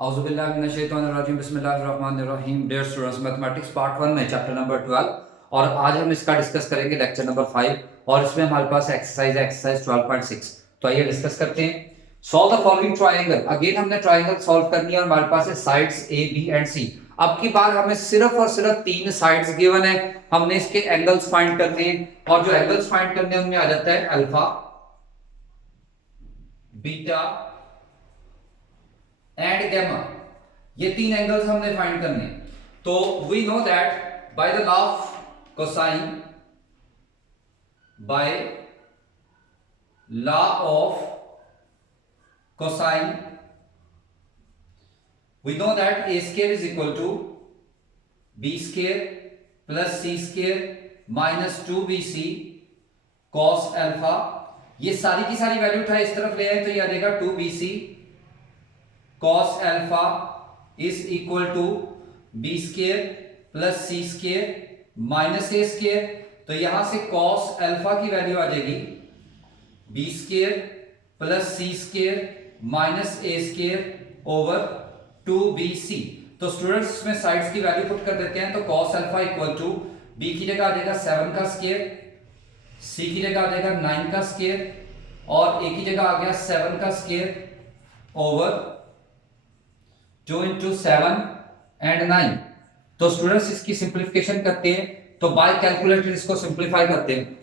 औज़ुबिल्लाहिमिनश्शैतानिर्रजीम बिस्मिल्लाहिर्रहमानिर्रहीम। Dear students, mathematics part 1 में chapter number 12 और आज हम इसका डिस्कस करेंगे लेक्चर नंबर 5 और इसमें हमारे पास एक्सरसाइज है एक्सरसाइज 12.6। तो आइए डिस्कस करते हैं। Solve the following triangle. Again हमने ट्रायंगल सॉल्व करनी है और हमारे पास है साइड्स ए बी एंड सी। अब की बार हमें सिर्फ और सिर्फ 3 साइड्स गिवन है, हमने इसके एंगल्स फाइंड करने हैं और जो एंगल्स फाइंड करने हैं उनमें आ जाता है अल्फा, बीटा एंड गैमा। ये 3 एंगल्स हमने फाइंड करने। तो we know that by the law of cosine, by law of cosine we know that A square is equal to B square plus C square minus 2bc cos alpha. ये सारी की सारी value उठाए इस तरफ ले आए तो ये आ जाएगा 2bc cos alpha is equal to B square plus C square minus A square. तो यहां से कॉस अल्फा की वैल्यू आ जाएगी B square plus C square minus A square over 2bc। तो स्टूडेंट्स इसमें साइड्स की वैल्यू पुट कर देते हैं। तो cos alpha equal to B की जगह आ जाएगा 7 का स्क्वायर, सी की जगह आ जाएगा 9 का स्क्वायर और ए की जगह आ गया 7 का स्क्वायर ओवर 2 इंटू 7 एंड 9। तो स्टूडेंट्स इसकी सिंप्लीफिकेशन करते हैं तो बाय कैलकुलेटर इसको सिंप्लीफाई करते हैं।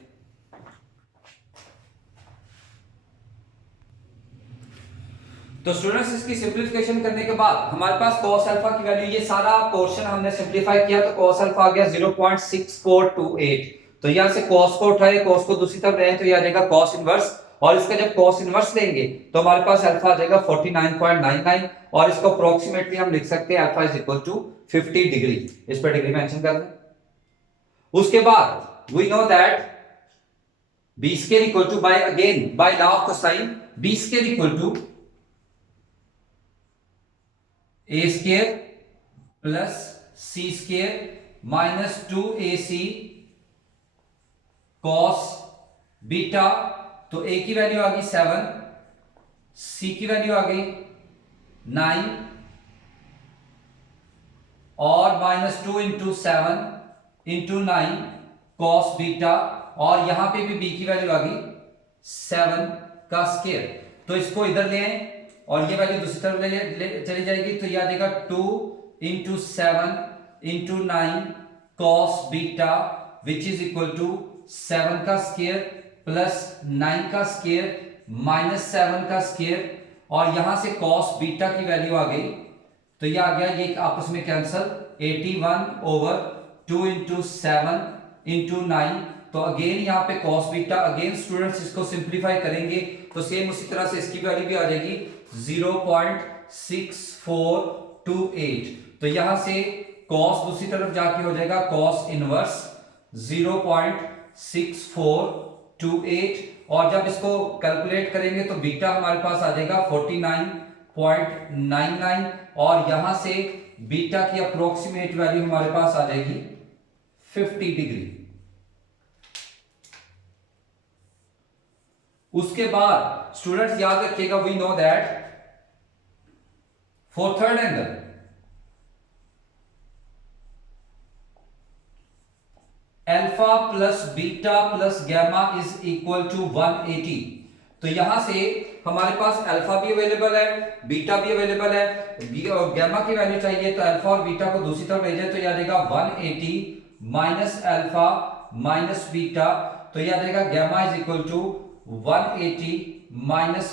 तो स्टूडेंट्स इसकी सिंप्लीफिकेशन करने के बाद हमारे पास cos अल्फा की वैल्यू, ये सारा पोर्शन हमने सिंप्लीफाई किया तो cos अल्फा आ गया 0.6428। तो यहां से cos को उठाए, cos को दूसरी तरफ ले तो ये आ जाएगा cos इनवर्स और इसका जब cos इनवर्स लेंगे तो हमारे पास अल्फा आ जाएगा 49.99 और इसको अप्रोक्सीमेटली हम लिख सकते हैं alpha is equal to 50 degree. इस पर डिग्री मेंशन कर दें। उसके बाद we know that B square equal to by again by law of cosine B square equal to A square plus C square minus 2ac cos beta. तो A की value आ गई 7, सी की वैल्यू आ गई 9 और minus 2 into 7 into 9 cos beta और यहां पे भी बी की वैल्यू आ गई 7 का स्क्वायर। तो इसको इधर ले आए और ये वैल्यू दूसरी तरफ ले चली जाएगी तो ये आ जाएगा 2 into 7 into 9 cos beta which is equal to 7 का स्क्वायर प्लस 9 का स्क्वायर माइनस 7 का स्क्वायर और यहां से कॉस बीटा की वैल्यू आ गई तो ये आ गया, ये आपस में कैंसल 81 ओवर 2 इंटू 7 इंटू 9। तो अगेन यहाँ पे कॉस बीटा, अगेन स्टूडेंट्स इसको सिंप्लीफाई करेंगे तो सेम उसी तरह से इसकी वैल्यू भी आ जाएगी 0.6428। तो यहां से कॉस दूसरी तरफ जाके हो जाएगा कॉस इनवर्स 0.6428 और जब इसको कैलकुलेट करेंगे तो बीटा हमारे पास आ जाएगा 49.99 और यहां से बीटा की अप्रोक्सीमेट वैल्यू हमारे पास आ जाएगी 50 डिग्री। उसके बाद स्टूडेंट्स याद रखिएगा we know that for third angle alpha plus beta plus gamma is equal to 180। तो यहां से हमारे पास अल्फा भी अवेलेबल है, बीटा भी अवेलेबल है और गैमा की वैल्यू चाहिए तो अल्फा और बीटा को दूसरी तरफ ले जाए तो यह आ जाएगा 180 माइनस अल्फा माइनस बीटा। तो यह आ जाएगा gamma is equal to 180 minus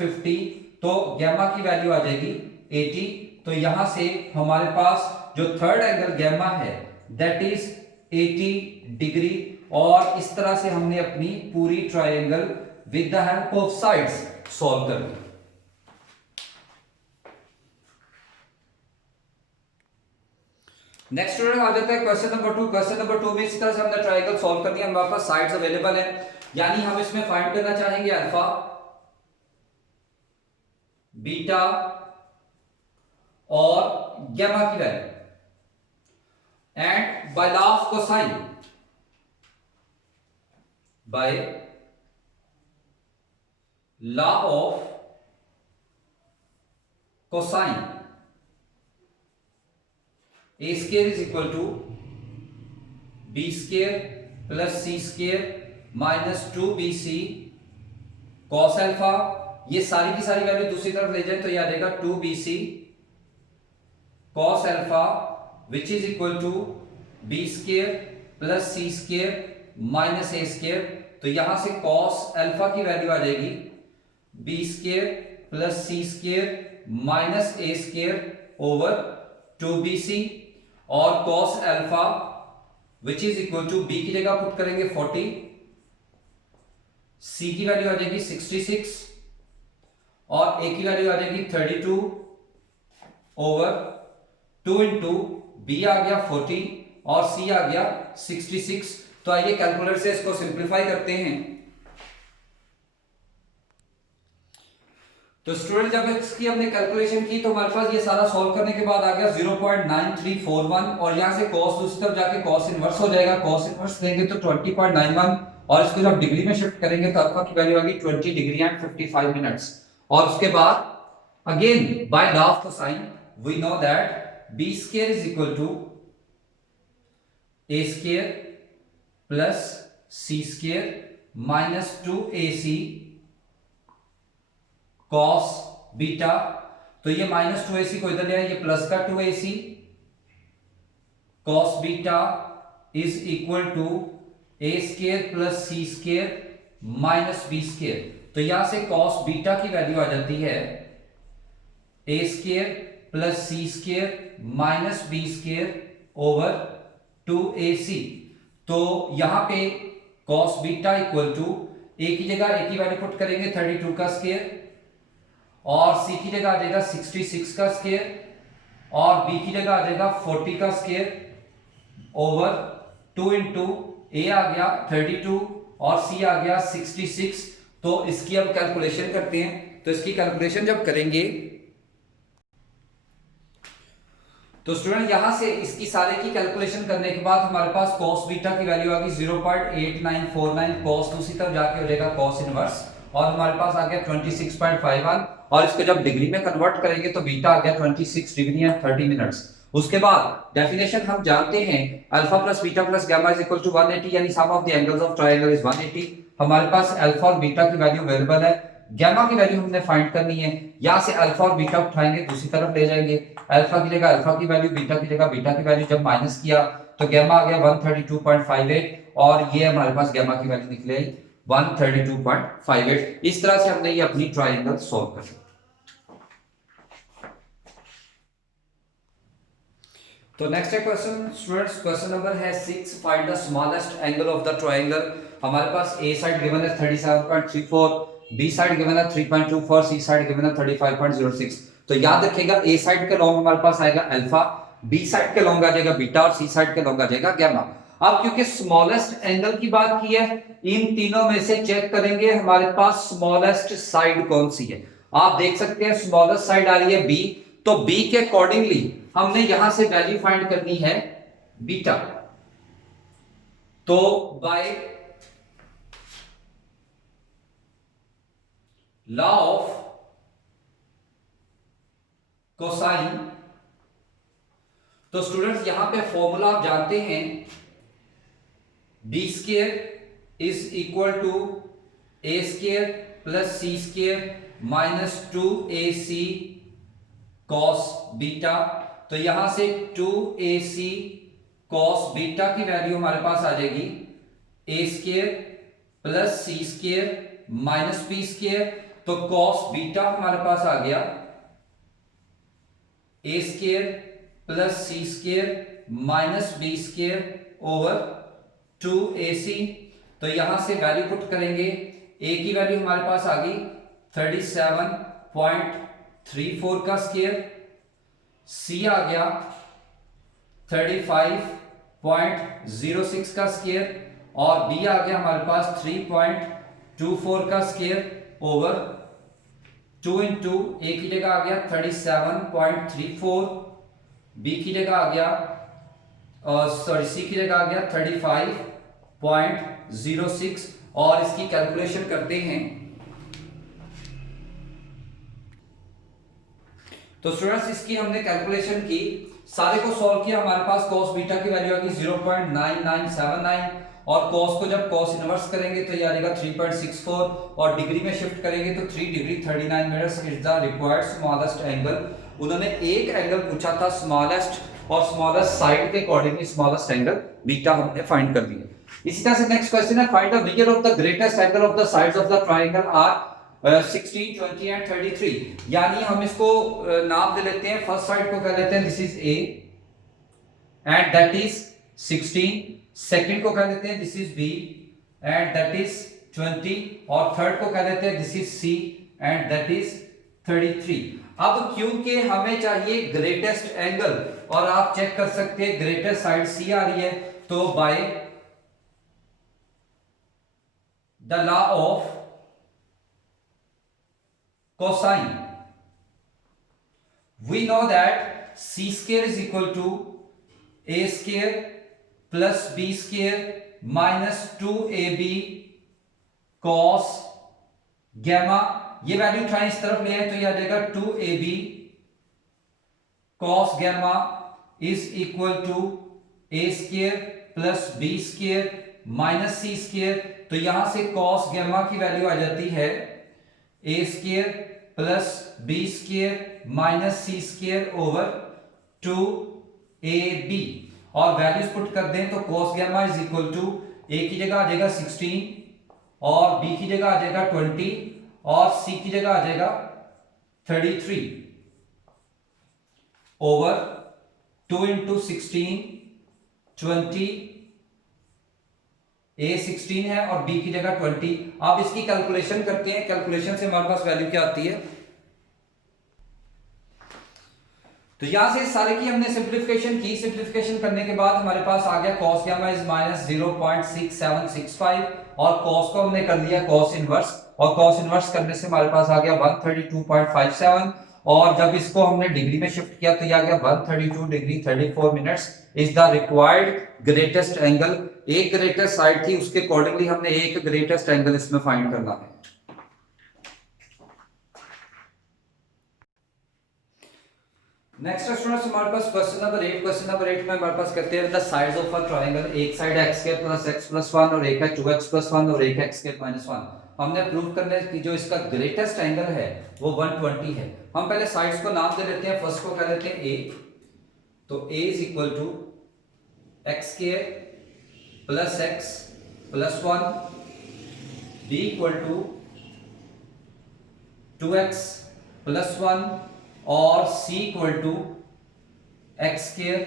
50 तो गैमा की वैल्यू आ जाएगी 80। तो यहां से हमारे पास जो थर्ड एंगल गैमा है दैट इज 80 डिग्री और इस तरह से हमने अपनी पूरी triangle with the help of sides solve कर ली। नेक्स्ट स्टूडेंट आ जाता है क्वेश्चन नंबर 2। क्वेश्चन नंबर 2 में इस तरह से हमने ट्रायंगल सॉल्व करनी है, हमारे पास साइड्स अवेलेबल है यानी हम इसमें फाइंड करना चाहेंगे अल्फा, बीटा और गैमा की value and by law of cosine by law of cosine A square is equal to B square plus C square minus 2bc cos alpha. ये सारी की सारी वैल्यू दूसरी तरफ ले जाए तो यह आ जाएगा 2bc cos alpha which is equal to B square plus C square minus A square. तो यहां से कॉस अल्फा की वैल्यू आ जाएगी B square plus C square minus A square over 2bc और cos alpha which is equal to B की जगह put करेंगे 40, सी की वैल्यू आ जाएगी 66 और ए की वैल्यू आ जाएगी 32 ओवर 2 इंटू बी आ गया 40 और सी आ गया 66। तो आइए कैलकुलेटर से इसको सिंप्लीफाई करते हैं। तो स्टूडेंट जब इसकी हमने कैलकुलेशन की तो हमारे पास ये सारा सॉल्व करने के बाद आ गया 0.9341 और यहां से cos दूसरी तरफ जाके cos इनवर्स हो जाएगा। cos इनवर्स देंगे तो 20.91 और इसको जब डिग्री में शिफ्ट करेंगे तो अल्फा की वैल्यू आ गई 20 डिग्री एंड 55 मिनट्स। और उसके बाद again by law of cosine we know that b square is equal to a square plus c square minus 2ac cos beta. तो ये माइनस 2ac को इधर ले आए, ये प्लस का 2ac cos beta is equal to a square plus c square minus b square. तो यहां से cos बीटा की वैल्यू आ जाती है a square plus c square minus b square over 2ac। तो यहां पे cos beta equal to a की जगह a की वैल्यू पुट करेंगे 32 का स्क्वायर और c की जगह आ जाएगा 66 का स्क्वायर और b की जगह आ जाएगा 40 का स्क्वायर ओवर 2 इंटू a आ गया 32 और c आ गया 66। तो इसकी अब कैलकुलेशन करते हैं। तो इसकी कैलकुलेशन जब करेंगे तो स्टूडेंट यहां से इसकी सारे की कैलकुलेशन करने के बाद हमारे पास cos बीटा की वैल्यू आ गई 0.8949 cos दूसरी तरफ जाके हो जाएगा cos इनवर्स और हमारे पास आ गया 26.51 और इसको जब डिग्री में कन्वर्ट करेंगे तो बीटा आ गया 26 डिग्री एंड 30 मिनट्स। उसके बाद डेफिनेशन हम जानते हैं alpha plus beta plus gamma is equal to 180 यानी sum of the angles of triangle is 180। हमारे पास अल्फा और बीटा की वैल्यू अवेलेबल है, गामा की वैल्यू हमने फाइंड करनी है। यहां से अल्फा और बीटा उठाएंगे दूसरी तरफ ले जाएंगे, अल्फा की जगह अल्फा की वैल्यू बीटा की जगह बीटा की वैल्यू जब माइनस किया तो गामा आ गया 132.58 और ये हमारे पास गामा की वैल्यू निकले 132.58। इस तरह से हमने ये अपनी ट्रायंगल सॉल्व कर। तो नेक्स्ट है क्वेश्चन स्टूडेंट्स, क्वेश्चन नंबर है 6, find the smallest angle of the triangle. हमारे पास ए साइड गिवन है 37.34, बी साइड गिवन है 3.24, सी साइड गिवन है 35.06। तो याद रखिएगा ए साइड के लॉन्ग हमारे पास आएगा अल्फा, बी साइड के लॉन्ग आ जाएगा बीटा और सी साइड के लॉन्ग आ जाएगा गामा। अब क्योंकि स्मॉलेस्ट एंगल की बात की है, इन तीनों में से चेक करेंगे हमारे पास स्मॉलेस्ट साइड कौन सी है। आप देख सकते हैं स्मॉलेस्ट साइड आ रही है बी, तो बी के अकॉर्डिंगली हमने यहां से वैल्यू फाइंड करनी है बीटा। तो बाय लॉ ऑफ कोसाइन, तो स्टूडेंट्स यहां पे फॉर्मूला आप जानते हैं B square is equal to A square plus C square minus 2ac cos beta. तो यहां से 2ac कॉस बीटा की वैल्यू हमारे पास आ जाएगी A square plus C square minus B square. तो कॉस बीटा हमारे पास आ गया A square plus C square minus B square over 2ac। तो यहां से वैल्यू पुट करेंगे, ए की वैल्यू हमारे पास आ गई 37.34 का स्क्वायर, सी आ गया 35.06 का स्क्वायर और बी आ गया हमारे पास 3.24 का स्क्वायर ओवर 2 इंटू ए की जगह आ गया 37.34, बी की जगह आ गया सी की जगह आ गया 35.06 और इसकी कैलकुलेशन करते हैं। तो स्टूडेंट्स इसकी हमने कैलकुलेशन की, सारे को सॉल्व किया, हमारे पास cos बीटा की वैल्यू आ गई 0.9979 और cos को जब cos इनवर्स करेंगे तो ये आ जाएगा 3.64 और डिग्री में शिफ्ट करेंगे तो 3 degree 39 minutes is the required smallest angle. उन्होंने एक एंगल पूछा था स्मॉलेस्ट, और स्मॉलेस्ट साइड के अकॉर्डिंगली स्मॉलेस्ट एंगल बीटा हमने फाइंड कर दिया। इसी तरह से नेक्स्ट क्वेश्चन है, find the real of the greatest angle of the sides of the triangle are 16, 20 and 33। यानी हम इसको नाम दे लेते हैं, फर्स्ट साइड को कह लेते हैं this is A and that is 16, second को कह लेते हैं this is B and that is 20 और थर्ड को कह लेते हैं this is C and that is 33। अब क्योंकि हमें चाहिए ग्रेटेस्ट एंगल और आप चेक कर सकते हैं ग्रेटेस्ट साइड सी आ रही है, तो bye the law of cosine we know that c square is equal to a square plus b square minus 2ab cos gamma। ये वैल्यू उठाएं इस तरफ ले आए तो ये आ जाएगा 2ab cos gamma is equal to a square plus b square minus c square। तो यहां से cos gamma की वैल्यू आ जाती है a square plus B square minus C square over 2ab और वैल्यूज पुट कर दें तो cos gamma is equal to a की जगह आ जाएगा 16 और b की जगह आ जाएगा 20 और c की जगह आ जाएगा 33 ओवर 2 इंटू 16 20, a 16 है और b की जगह 20। आप इसकी कैलकुलेशन करते हैं, कैलकुलेशन से हमारे पास वैल्यू क्या आती है, तो यहां से सारे की हमने सिंप्लीफिकेशन की, सिंप्लीफिकेशन करने के बाद हमारे पास आ गया cos gamma इज माइनस 0.6765 और cos को हमने कर दिया cos इनवर्स और cos इनवर्स करने से हमारे पास आ गया 132.57 और जब इसको हमने डिग्री में शिफ्ट किया तो ये आ गया 132 degree 34 minutes is the required greatest angle. एक ग्रेटेस्ट साइड थी उसके अकॉर्डिंगली हमने एक ग्रेटेस्ट एंगल इसमें फाइंड करना है। नेक्स्ट स्टूडेंट्स हमारे पास क्वेश्चन नंबर 8, क्वेश्चन नंबर 8 में हमारे पास कहते हैं the sides of a triangle, एक side x square plus x plus 1 और एक है 2x प्लस 1 और एक है x स्क्वायर माइनस 1। हमने प्रूव करने की जो इसका ग्रेटेस्ट एंगल है वो 120 है। हम पहले साइड्स को नाम दे लेते हैं, फर्स्ट को कह लेते हैं a, तो a is equal to x square plus x plus 1, b equal to 2x plus 1 और c equal to X square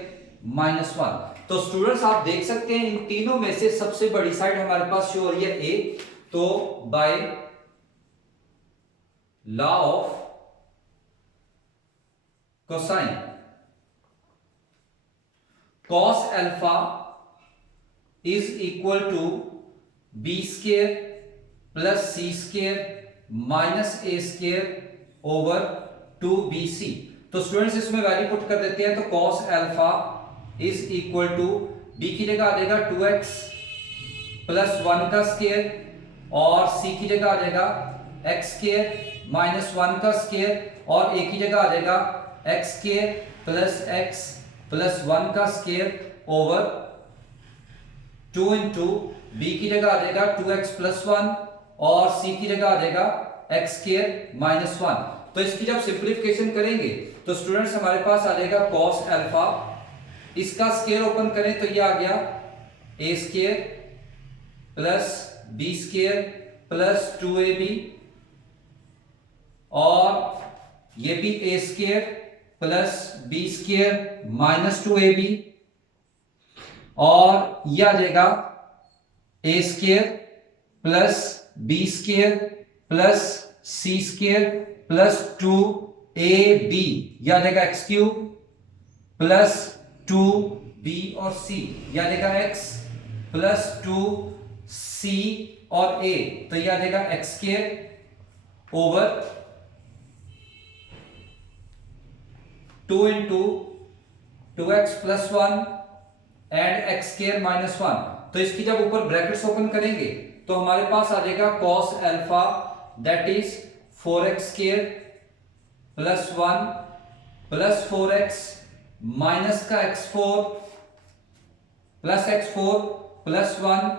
minus 1। तो स्टूडेंट्स आप देख सकते हैं इन तीनों में से सबसे बड़ी साइड हमारे पास शो हो रही है a, तो by law of cosine cos alpha is equal to B square plus C square minus A square over 2bc। तो स्टूडेंट्स इसमें वैल्यू पुट कर देते हैं तो cos alpha is equal to b की जगह आ जाएगा 2x प्लस 1 का स्क्वायर और c की जगह आ जाएगा x स्क्वायर माइनस 1 का स्क्वायर और a की जगह आ जाएगा x square plus x plus 1 का स्क्वायर ओवर 2 इंटू b की जगह आ जाएगा 2x प्लस 1 और c की जगह आ जाएगा x स्क्वायर माइनस 1। तो इसकी जब सिंप्लीफिकेशन करेंगे तो स्टूडेंट्स हमारे पास आ जाएगा cos अल्फा, इसका स्क्वायर ओपन करें तो ये आ गया a square plus b square plus 2ab और ये भी a square plus b square minus 2ab और ये आ जाएगा a square plus b square plus c square plus 2ab या देगा एक्स क्यूब प्लस 2b और c या देगा x प्लस 2c और a, तो यह देगा x square over 2 into 2x plus 1 and x square minus 1। तो इसकी जब ऊपर ब्रैकेट्स ओपन करेंगे तो हमारे पास आ जाएगा cos alpha that is 4x square plus 1 plus 4x minus का x4 plus x4 plus 1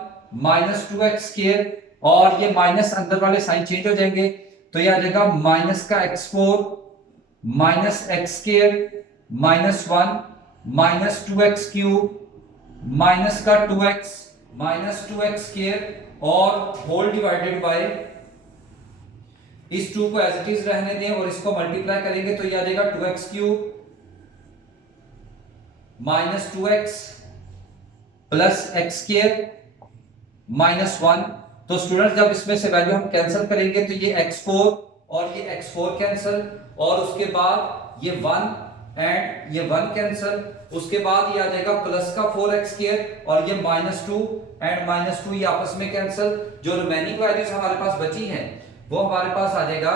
minus 2x square, और ये माइनस अंदर वाले साइन चेंज हो जाएंगे, तो ये आ जाएगा माइनस का x4 minus x square minus 1 minus 2x cube minus का 2x माइनस 2x स्क्वायर और होल डिवाइडेड बाय, इस 2 को एज इट इज रहने दें और इसको मल्टीप्लाई करेंगे तो ये आ जाएगा 2x cube minus 2x plus x square minus 1। तो स्टूडेंट जब इसमें से वैल्यू हम कैंसिल करेंगे तो ये x4 और ये x4 कैंसिल, और उसके बाद ये 1 एंड ये 1 कैंसिल, उसके बाद ये आ जाएगा प्लस का 4x स्क्वायर और ये माइनस 2 एंड माइनस 2 ये आपस में कैंसिल। जो रिमेनिंग वैल्यूज हमारे पास बची हैं वो हमारे पास आ जाएगा,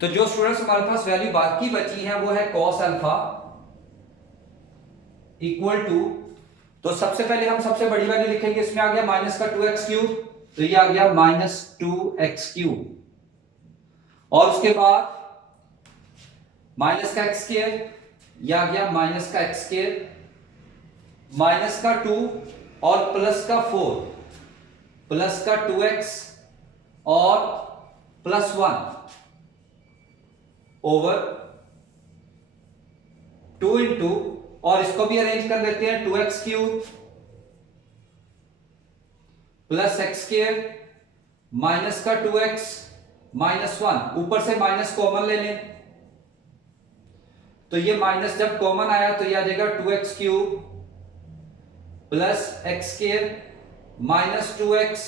तो जो स्टूडेंट्स हमारे पास वैल्यू बाकी बची है वो है cos अल्फा इक्वल टू, तो सबसे पहले हम सबसे बड़ी वैल्यू लिखेंगे, इसमें आ गया माइनस का 2x क्यूब, तो ये आ गया माइनस 2x क्यूब, और उसके बाद माइनस का x स्क्वायर, ये आ गया माइनस का x स्क्वायर माइनस का 2 और प्लस का 4 प्लस का 2x और प्लस 1 ओवर 2 इंटू, और इसको भी अरेंज कर लेते हैं, 2x cube plus x square minus का 2x माइनस 1, ऊपर से माइनस कॉमन ले लें, तो ये माइनस जब कॉमन आया तो ये आ जाएगा 2x cube plus x square minus 2x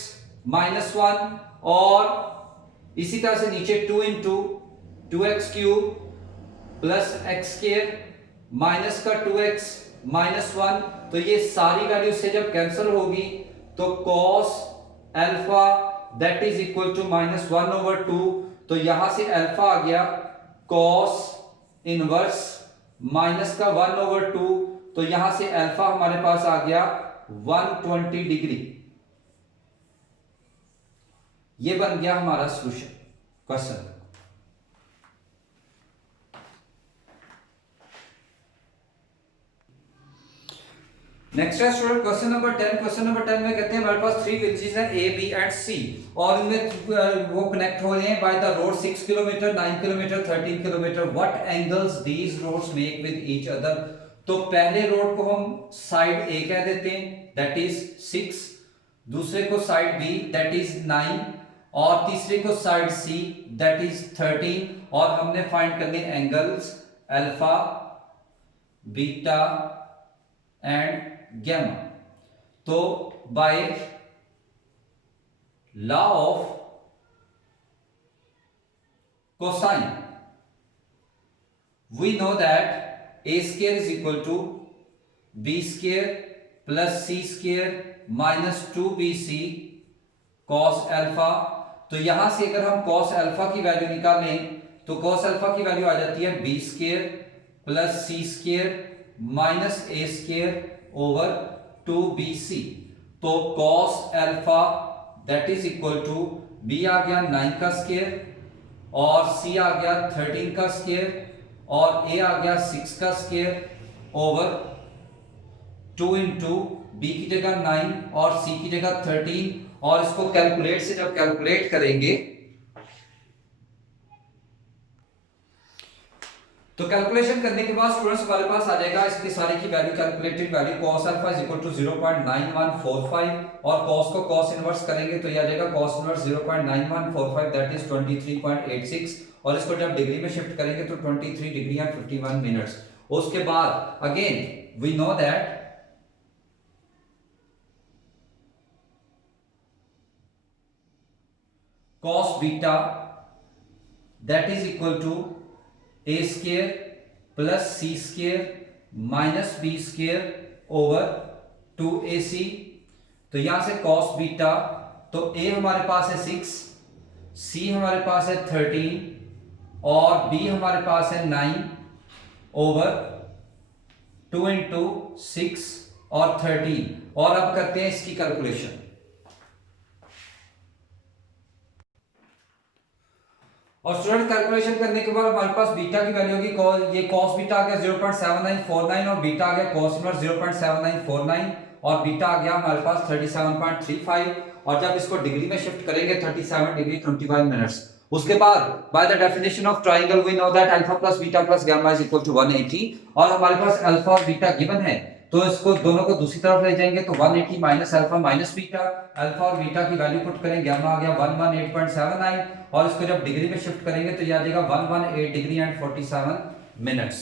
minus 1, और इसी तरह से नीचे 2 into 2x cube plus x square minus का 2x माइनस 1, तो ये सारी वैल्यू से जब कैंसिल होगी तो cos alpha that is equal to minus 1 over 2, तो यहां से अल्फा आ गया cos इनवर्स माइनस का 1 ओवर 2, तो यहां से अल्फा हमारे पास आ गया 120 डिग्री। ये बन गया हमारा सॉल्यूशन क्वेश्चन। नेक्स्ट है student question number 10। Question number 10 में कहते हैं हमारे पास 3 विलेजेस हैं A, B एंड C, और इनमें वो कनेक्ट हो रहे हैं by the road 6 kilometre 9 kilometre 13 kilometre. What angles these roads make with each other. तो पहले रोड को हम साइड A कह देते हैं दैट इज 6, दूसरे को साइड B दैट इज 9, और तीसरे को साइड C दैट इज 13, और हमने फाइंड करने angles alpha beta and gamma. तो by law of cosine we know that a square is equal to b square plus c square minus 2bc cos alpha. तो यहां से अगर हम cos alpha की वैल्यू निकालें तो cos अल्फा की वैल्यू आ जाती है b square plus c square minus a square over 2bc। तो cos alpha that is equal to b आ गया 9 का स्क्वायर और c आ गया 13 का स्क्वायर और a आ गया 6 का स्क्वायर ओवर 2 इंटू b की जगह 9 और c की जगह 13, और इसको कैलकुलेट से जब कैलकुलेट करेंगे तो कैलकुलेशन करने के बाद स्टूडेंट्स हमारे पास आ जाएगा इसकी सारी की value, calculated value cos alpha is equal to 0.9145, और cos को cos इनवर्स करेंगे तो ये आ जाएगा cos इनवर्स 0.9145 दैट इज 23.86, और इसको जब डिग्री में शिफ्ट करेंगे तो 23 डिग्री एंड 51 मिनट्स। उसके बाद again we know that cos beta that is equal to a square plus c square minus b square over 2ac। तो यहां से cos बीटा, तो a हमारे पास है 6, c हमारे पास है 13 और b हमारे पास है 9 ओवर 2 इंटू 6 और 13, और अब करते हैं इसकी कैलकुलेशन। और स्टूडेंट कैलकुलेशन करने के बाद हमारे पास बीटा की वैल्यू होगी, ये cos बीटा आ गया 0.7949 और बीटा आ गया cos इनवर्स 0.7949 और बीटा आ गया हमारे पास 37.35 और जब इसको डिग्री में शिफ्ट करेंगे 37 डिग्री 25 मिनट्स। उसके बाद by the definition of triangle we know that alpha plus beta plus gamma is equal to 180 और हमारे पास अल्फा और बीटा गिवन है, तो इसको दोनों को दूसरी तरफ ले जाएंगे तो 180 minus alpha minus beta, alpha और बीटा की वैल्यू पुट करेंगे, गामा आ गया 118.79 और इसको जब डिग्री में शिफ्ट करेंगे तो ये आ जाएगा 118 डिग्री एंड 47 मिनट्स।